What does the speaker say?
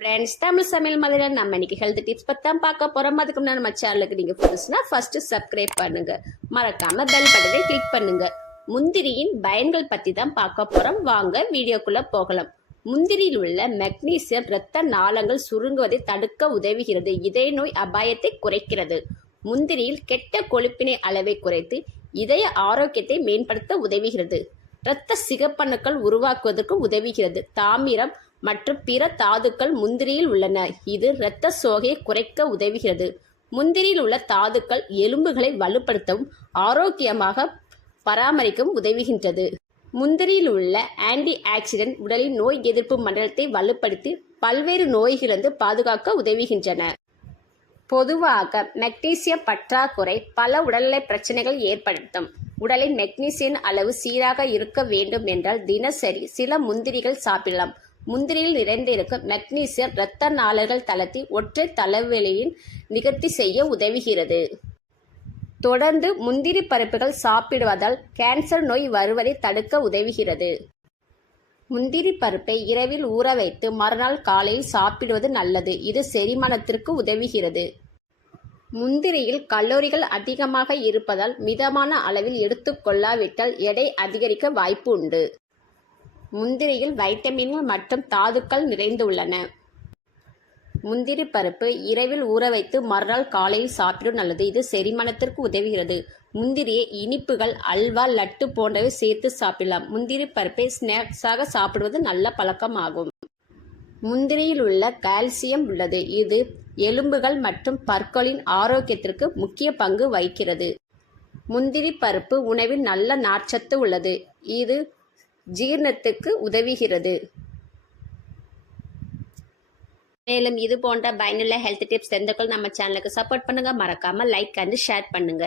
Friends, Tamil சமையல் மாதிரி நம்ம இன்னைக்கு ஹெல்த் டிப்ஸ் பற்றி தான் பார்க்க போகிறோம். அதுக்கு முன்னாடி நம்ம சேனலுக்கு நீங்கள் புதுசுனா ஃபர்ஸ்ட் சப்ஸ்கிரைப் பண்ணுங்க, மறக்காம பெல் பட்டனை கிளிக் பண்ணுங்க. முந்திரியின் பயன்கள் பற்றி தான் பார்க்க போகிறோம். வாங்க வீடியோக்குள்ளே போகலாம். முந்திரியில் உள்ள மெக்னீசியம் இரத்த நாளங்கள் சுருங்குவதை தடுக்க உதவுகிறது. இதய நோய் அபாயத்தை குறைக்கிறது. முந்திரியில் கெட்ட கொழுப்பினை அளவை குறைத்து இதய ஆரோக்கியத்தை மேம்படுத்த உதவுகிறது. இரத்த சிகப்பணுக்கள் உருவாக்குவதற்கு உதவுகிறது. தாமிரம் மற்றும் பிற தாதுக்கள் முந்திரியில் உள்ளன. இது இரத்த சோகையை குறைக்க உதவுகிறது. முந்திரியில் உள்ள தாதுக்கள் எலும்புகளை வலுப்படுத்தவும் ஆரோக்கியமாக பராமரிக்கவும் உதவுகின்றது. முந்திரியில் உள்ள ஆன்டி ஆக்சிடென்ட் உடலின் நோய் எதிர்ப்பு மண்டலத்தை வலுப்படுத்தி பல்வேறு நோய்களிலிருந்து பாதுகாக்க உதவுகின்றன. பொதுவாக மெக்னீசியம் பற்றாக்குறை பல உடல்நல பிரச்சனைகள் ஏற்படுத்தும். உடலின் மெக்னீசியம் அளவு சீராக இருக்க வேண்டும் என்றால் தினசரி சில முந்திரிகள் சாப்பிடலாம். முந்திரியில் நிறைந்திருக்கும் மெக்னீசியம் இரத்த நாளங்கள் தளர்த்தி ஒற்றை தலைவலியின் நிகழ்த்தி செய்ய உதவுகிறது. தொடர்ந்து முந்திரி பருப்புகள் சாப்பிடுவதால் கேன்சர் நோய் வருவதை தடுக்க உதவுகிறது. முந்திரி பருப்பை இரவில் ஊற வைத்து மறுநாள் காலையில் சாப்பிடுவது நல்லது. இது செரிமானத்திற்கு உதவுகிறது. முந்திரியில் கலோரிகள் அதிகமாக இருப்பதால் மிதமான அளவில் எடுத்துக்கொள்ளாவிட்டால் எடை அதிகரிக்க வாய்ப்பு உண்டு. முந்திரியில் வைட்டமின்கள் மற்றும் தாதுக்கள் நிறைந்துள்ளன. முந்திரி பருப்பு இரவில் ஊற வைத்து மறுநாள் காலையில் சாப்பிடும் நல்லது. இது செரிமானத்திற்கு உதவுகிறது. முந்திரியை இனிப்புகள், அல்வா, லட்டு போன்றவை சேர்த்து சாப்பிடலாம். முந்திரி பருப்பை ஸ்நாக்ஸாக சாப்பிடுவது நல்ல பழக்கமாகும். முந்திரியில் உள்ள கால்சியம் உள்ளது. இது எலும்புகள் மற்றும் பற்களின் ஆரோக்கியத்திற்கு முக்கிய பங்கு வகிக்கிறது. முந்திரி பருப்பு உணவில் நல்ல நார்ச்சத்து உள்ளது. இது ஜீரணத்துக்கு உதவுகிறது. மேலும் இது போன்ற பயனுள்ள ஹெல்த் டிப்ஸ் தெரிந்துக்கொள்ள நம்ம சேனலுக்கு சப்போர்ட் பண்ணுங்க, மறக்காம லைக் அண்ட் ஷேர் பண்ணுங்க.